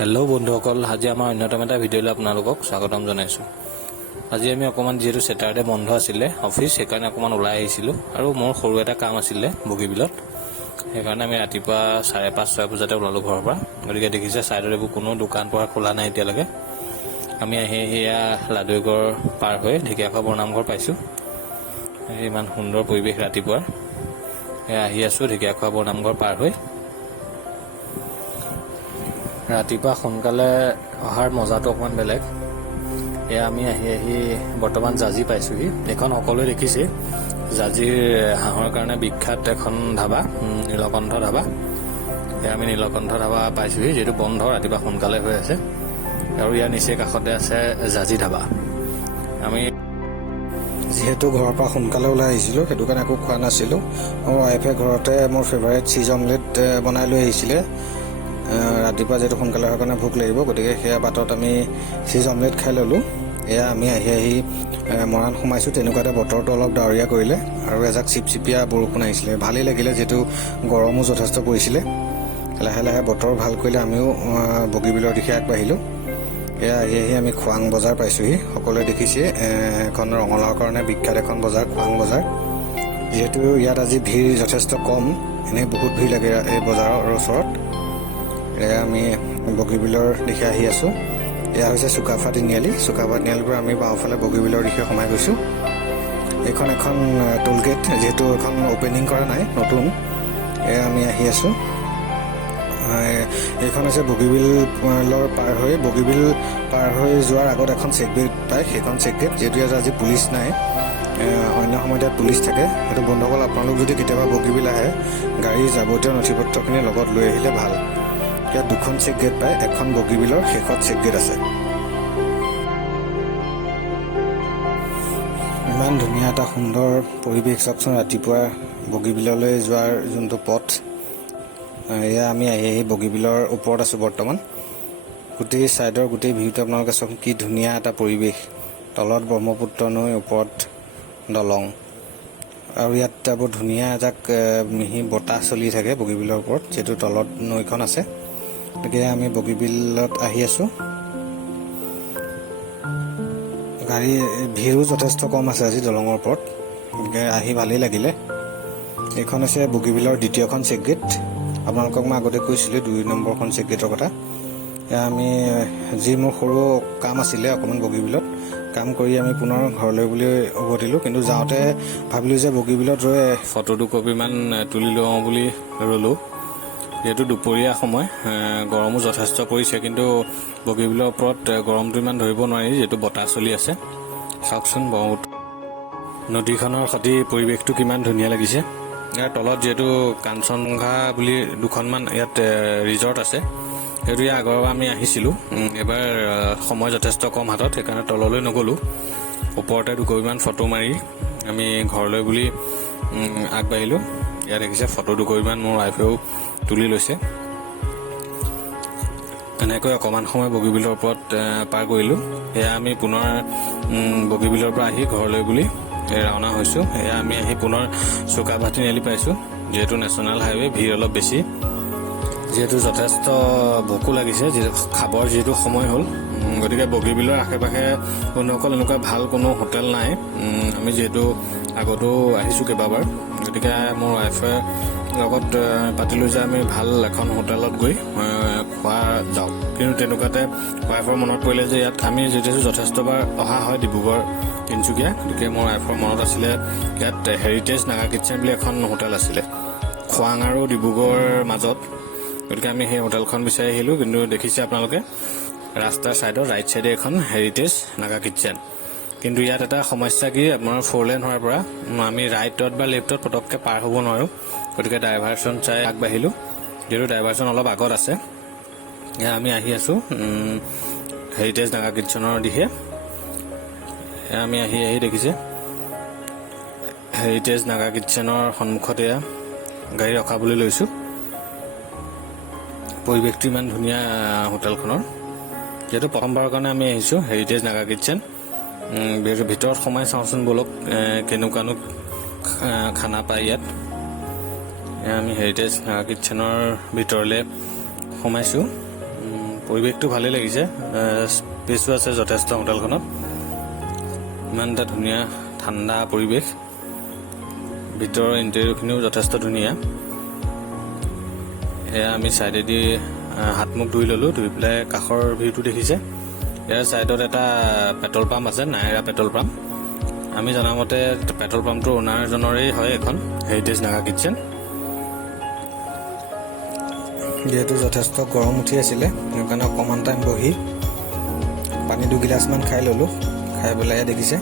Hello' বন্ধুসকল, আজি আমাৰ অন্যতম এটা ভিডিঅ'লৈ আপোনালোকক স্বাগতম জনাইছোঁ। আজি আমি অকণমান যিহেতু ছেটাৰডে বন্ধ আছিলে অফিচ, সেইকাৰণে অকণমান ওলাই আহিছিলোঁ আৰু মোৰ সৰু এটা কাম আছিলে বগীবিলত। সেইকাৰণে আমি ৰাতিপুৱা 5:30-6 বজাতে ওলালোঁ ঘৰৰ পৰা। গতিকে দেখিছে ছাইডত এইবোৰ কোনো দোকান পোহাৰ খোলা নাই এতিয়ালৈকে। আমি আহি এয়া লাডুগড় পাৰ হৈ ঢেকীয়াখোৱা বৰনামঘৰ পাইছোঁ। ইমান সুন্দৰ পৰিৱেশ ৰাতিপুৱাৰ। এয়া আহি আছোঁ ঢেকীয়াখোৱা বৰনামঘৰ পাৰ হৈ। ৰাতিপুৱা সোনকালে অহাৰ মজাটো অকণমান বেলেগ। এয়া আমি আহি বৰ্তমান জাজি পাইছোঁহি। এইখন সকলোৱে দেখিছে, জাজিৰ হাঁহৰ কাৰণে বিখ্যাত এখন ধাবা, নীলকণ্ঠ ধাবা। এয়া আমি নীলকণ্ঠ ধাবা পাইছোঁহি, যিহেতু বন্ধ, ৰাতিপুৱা সোনকালে হৈ আছে। আৰু ইয়াৰ নিচেই কাষতে আছে জাজি ধাবা। আমি যিহেতু ঘৰৰ পৰা সোনকালে ওলাই আহিছিলোঁ, সেইটো কাৰণে একো খোৱা নাছিলোঁ। মোৰ ৱাইফে ঘৰতে মোৰ ফেভাৰিট চীজ অমলেট বনাই লৈ আহিছিলে। ৰাতিপুৱা যিহেতু সোনকালে হোৱাৰ কাৰণে ভোক লাগিব, গতিকে সেয়া বাটত আমি চীজ অমলেট খাই ল'লোঁ। এয়া আমি আহি মৰাণ সোমাইছোঁ। তেনেকুৱাতে বতৰটো অলপ ডাৱৰীয়া কৰিলে আৰু এজাক চিপচিপীয়া বৰষুণ আহিছিলে। ভালেই লাগিলে, যিহেতু গৰমো যথেষ্ট পৰিছিলে। লাহে লাহে বতৰ ভাল কৰিলে আমিও বগীবিলৰ দিশে আগবাঢ়িলোঁ। এয়া আহি আমি খোৱাং বজাৰ পাইছোঁহি। সকলোৱে দেখিছে, এখন ৰঙালাওৰ কাৰণে বিখ্যাত এখন বজাৰ, খোৱাং বজাৰ। যিহেতু ইয়াত আজি ভিৰ যথেষ্ট কম, এনেই বহুত ভিৰ লাগে এই বজাৰৰ ওচৰত। এয়া আমি বগীবিলৰ দিশে আহি আছোঁ। এয়া হৈছে চুকাফা তিনিআলি। চুকাফা তিনিআলিৰ পৰা আমি বাওঁফালে বগীবিলৰ দিশে সোমাই গৈছোঁ। এইখন এখন টোলগেট, যিহেতু এখন অ'পেনিং কৰা নাই, নতুন। এয়া আমি আহি আছোঁ। এইখন হৈছে বগীবিলৰ বগীবিল পাৰ হৈ যোৱাৰ আগত এখন চেকগেট পায়, সেইখন চেকগেট। যিহেতু ইয়াত আজি পুলিচ নাই, অন্য সময়ত ইয়াত পুলিচ থাকে। সেইটো বন্ধুসকল, আপোনালোক যদি কেতিয়াবা বগীবিল আহে, গাড়ীৰ যাৱতীয় নথি পত্ৰখিনি লগত লৈ আহিলে ভাল। ইয়াত দুখন চেকগেট পায়, এখন বগীবিলৰ শেষত চেকগেট আছে। ইমান ধুনীয়া এটা সুন্দৰ পৰিৱেশ চাওকচোন, ৰাতিপুৱা বগীবিললৈ যোৱাৰ যোনটো পথ। এয়া আমি আহি বগীবিলৰ ওপৰত আছোঁ বৰ্তমান। গোটেই ছাইডৰ গোটেই ভিউটো আপোনালোকে চাওক, কি ধুনীয়া এটা পৰিৱেশ। তলত ব্ৰহ্মপুত্ৰ নৈ, ওপৰত দলং। আৰু ইয়াত বহুত ধুনীয়া এজাক মিহি বতাহ চলি থাকে বগীবিলৰ ওপৰত, যিহেতু তলত নৈখন আছে। গতিকে আমি বগীবিলত আহি আছোঁ। গাড়ী ভিৰো যথেষ্ট কম আছে আজি দলঙৰ ওপৰত, গতিকে আহি ভালেই লাগিলে। এইখন হৈছে বগীবিলৰ দ্বিতীয়খন চেকগেট। আপোনালোকক মই আগতে কৈছিলোঁ 2 নম্বৰখন চেকগেটৰ কথা। এয়া আমি যি মোৰ সৰু কাম আছিলে অকণমান বগীবিলত, কাম কৰি আমি পুনৰ ঘৰলৈ বুলি উভতিলোঁ। কিন্তু যাওঁতে ভাবিলোঁ যে বগীবিলত ৰৈ ফটো দুকপিমান তুলি লওঁ বুলি ৰ'লোঁ। যিহেতু দুপৰীয়া সময়, গৰমো যথেষ্ট পৰিছে, কিন্তু বগীবিলৰ ওপৰত গৰমটো ইমান ধৰিব নোৱাৰি, যিহেতু বতাহ চলি আছে। চাওকচোন ব্ৰহ্মপুত্ৰ নদীখনৰ সৈতে পৰিৱেশটো কিমান ধুনীয়া লাগিছে। ইয়াৰ তলত যিহেতু কাঞ্চনজংঘা বুলি দুখনমান ইয়াত ৰিজৰ্ট আছে। সেইটো ইয়াৰ আগৰবাৰ আমি আহিছিলোঁ। এবাৰ সময় যথেষ্ট কম হাতত, সেইকাৰণে তললৈ নগ'লোঁ। ওপৰতে দুকপিমান ফটো মাৰি আমি ঘৰলৈ বুলি আগবাঢ়িলোঁ। ইয়াত দেখিছে ফটো দুকপিমান মোৰ ৱাইফেও তুলি লৈছে। এনেকৈ অকণমান সময় বগীবিলৰ ওপৰত পাৰ কৰিলোঁ। এয়া আমি পুনৰ বগীবিলৰ পৰা আহি ঘৰলৈ বুলি ৰাওনা হৈছোঁ। এয়া আমি আহি পুনৰ চুকাফা তিনিআলি পাইছোঁ। যিহেতু নেশ্যনেল হাইৱে, ভিৰ অলপ বেছি। যিহেতু যথেষ্ট ভোকো লাগিছে, খাবৰ যিহেতু সময় হ'ল, গতিকে বগীবিলৰ আশে পাশে বন্ধুসকল এনেকুৱা ভাল কোনো হোটেল নাই। আমি যিহেতু আগতো আহিছোঁ কেইবাবাৰ, গতিকে মোৰ ৱাইফে লগত পাতিলোঁ যে আমি ভাল এখন হোটেলত গৈ খোৱা যাওঁ। কিন্তু তেনেকুৱাতে ৱাইফৰ মনত পৰিলে যে ইয়াত আমি যিহেতু যথেষ্টবাৰ অহা হয় ডিব্ৰুগড়, তিনিচুকীয়া, গতিকে মোৰ ৱাইফৰ মনত আছিলে ইয়াত হেৰিটেজ নাগা কিটচেন বুলি এখন হোটেল আছিলে, খোৱাং আৰু ডিব্ৰুগড়ৰ মাজত। গতিকে আমি সেই হোটেলখন বিচাৰি আহিলোঁ। কিন্তু দেখিছে আপোনালোকে ৰাস্তাৰ ছাইডৰ ৰাইট ছাইডে এখন হেৰিটেজ নাগা কিটচেন। কিন্তু ইয়াত এটা সমস্যা কি, আপোনাৰ 4 লেন হোৱাৰ পৰা আমি ৰাইটত বা লেফ্টত পটককৈ পাৰ হ'ব নোৱাৰোঁ। গতিকে ডাইভাৰশ্যন চাই আগবাঢ়িলোঁ, যিহেতু ডাইভাৰশ্যন অলপ আগত আছে। এয়া আমি আহি আছোঁ হেৰিটেজ নাগা কিটচেনৰ দিশে। এয়া আমি আহি দেখিছে হেৰিটেজ নাগা কিটচেনৰ সন্মুখতে এয়া গাড়ী ৰখাবলৈ লৈছোঁ। পৰিৱেশটো ইমান ধুনীয়া হোটেলখনৰ। যিহেতু প্ৰথমবাৰৰ কাৰণে আমি আহিছোঁ হেৰিটেজ নাগা কিটচেন। ভিতৰত সোমাই চাওঁচোন ব'লক কেনেকুৱানো খানা পায় ইয়াত। আমি হেৰিটেজ নাগা কিটচেনৰ ভিতৰলৈ সোমাইছোঁ। পৰিৱেশটো ভালেই লাগিছে, স্পেচো আছে যথেষ্ট হোটেলখনত। ইমান এটা ধুনীয়া ঠাণ্ডা পৰিৱেশ, ভিতৰৰ ইণ্টেৰিয়ৰখিনিও যথেষ্ট ধুনীয়া। এয়া আমি ছাইডেদি হাত মুখ ধুই ল'লোঁ, ধুই পেলাই কাষৰ ভিউটো দেখিছে। ইয়াৰ ছাইডত এটা পেট্ৰল পাম্প আছে, নাইৰা পেট্ৰল পাম্প। আমি জনামতে পেট্ৰল পাম্পটোৰ অ'নাৰজনৰেই হয় এখন, হেৰিটেজ নাগা কিটচেন। যিহেতু যথেষ্ট গৰম উঠি আছিলে, সেইকাৰণে অকণমান টাইম বহি পানী 2 গিলাচমান খাই ল'লোঁ। খাই পেলাই দেখিছে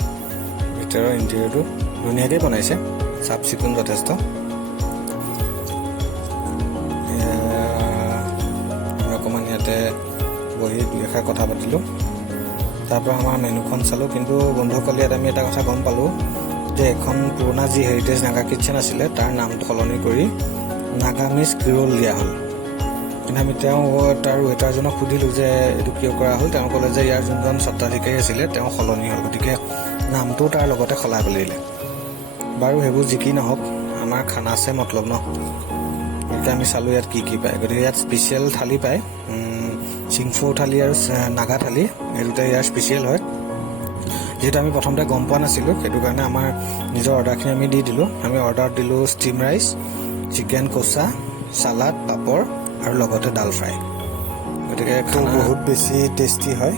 ভিতৰৰ ইণ্টেৰিয়ৰটো ধুনীয়াকৈ বনাইছে, চাফ চিকুণ যথেষ্ট। আমি অকণমান ইয়াতে বহি 2 এষাৰ কথা পাতিলোঁ। তাৰপৰা আমাৰ মেনুখন চালোঁ, কিন্তু বন্ধুসকল ইয়াত আমি এটা কথা গম পালোঁ যে এখন পুৰণা যি হেৰিটেজ নাগা কিটচেন আছিলে তাৰ নামটো সলনি কৰি নাগামিজ কিৰোল দিয়া হ'ল। কিন্তু আমি তাৰ ৱেটাৰজনক সুধিলোঁ যে এইটো কিয় কৰা হ'ল। তেওঁ ক'লে যে ইয়াৰ যোনজন স্বত্বাধিকাৰী আছিলে তেওঁ সলনি হ'ল, গতিকে নামটো তাৰ লগতে সলাই পেলাইলে। বাৰু সেইবোৰ যি কি নহওক, আমাৰ খানা আছে মতলব ন। গতিকে আমি চালোঁ ইয়াত কি কি পায়। গতিকে ইয়াত স্পেচিয়েল থালি পায়, চিংফৌ থালি আৰু নাগা থালি, এই দুটাই ইয়াৰ স্পেচিয়েল হয়। যিহেতু আমি প্ৰথমতে গম পোৱা নাছিলোঁ, সেইটো কাৰণে আমাৰ নিজৰ অৰ্ডাৰখিনি আমি দি দিলোঁ। আমি অৰ্ডাৰ দিলোঁ ষ্টিম ৰাইচ, চিকেন কচা, চালাড, পাপৰ আৰু লগতে ডাল ফ্ৰাই। গতিকে খানা বহুত বেছি টেষ্টি হয়।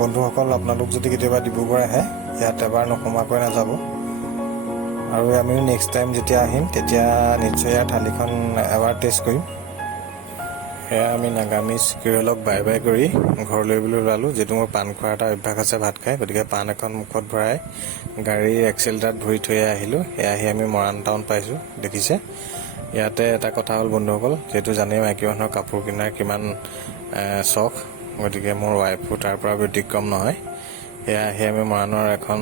বন্ধুসকল, আপোনালোক যদি কেতিয়াবা ডিব্ৰুগড় আহে, ইয়াত এবাৰ নোসোমাকৈ নাযাব। আৰু আমিও নেক্সট টাইম যেতিয়া আহিম তেতিয়া নিশ্চয় ইয়াৰ থালিখন এবাৰ টেষ্ট কৰিম। সেয়া আমি নাগামিজ কিৰোলক বাই বাই কৰি ঘৰলৈ বুলি ওলালোঁ। যিহেতু মোৰ পাণ খোৱাৰ এটা অভ্যাস আছে ভাত খাই, গতিকে পাণ এখন মুখত ভৰাই গাড়ীৰ এক্সেলটাত ভৰি থৈ আহিলোঁ। সেয়া আহি আমি মৰাণ টাউন পাইছোঁ, দেখিছে। ইয়াতে এটা কথা হ'ল বন্ধুসকল, যিহেতু জানেই মাইকী মানুহৰ কাপোৰ কিনাৰ কিমান চখ, গতিকে মোৰ ৱাইফো তাৰ পৰা ব্যতিক্ৰম নহয়। সেয়া আহি আমি মৰাণৰ এখন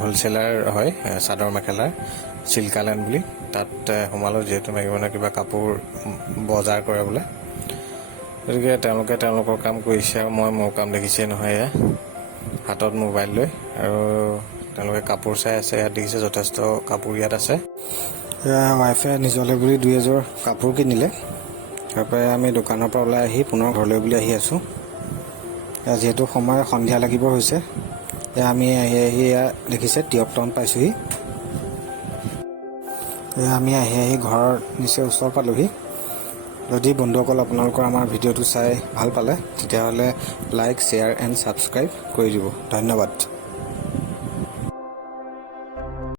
হ'লচেলাৰ হয় চাদৰ মেখেলাৰ, চিল্কালেণ্ড বুলি, তাত সোমালোঁ। যিহেতু মাইকী মানুহে কিবা কাপোৰ বজাৰ কৰে বোলে, গতিকে তেওঁলোকে তেওঁলোকৰ কাম কৰিছে আৰু মই মোৰ কাম দেখিছে নহয়। এয়া হাতত মোবাইল লৈ আৰু তেওঁলোকে কাপোৰ চাই আছে। ইয়াত দেখিছে যথেষ্ট কাপোৰ ইয়াত আছে। ৱাইফে নিজলৈ বুলি 2 এযোৰ কাপোৰ কিনিলে। তাৰপৰা আমি দোকানৰ পৰা ওলাই আহি পুনৰ ঘৰলৈ বুলি আহি আছোঁ। যিহেতু সময় সন্ধিয়া লাগিব হৈছে, আমি আহি দেখিছে টিয়ক টাউন পাইছোঁহি। আমি আহি ঘৰৰ নিচেই ওচৰ পালোঁহি। যদি বন্ধুসকল আপোনালোকৰ আমাৰ ভিডিঅ'টো চাই ভাল পালে, তেতিয়াহ'লে লাইক, শ্বেয়াৰ এণ্ড ছাবস্ক্ৰাইব কৰি দিব। ধন্যবাদ।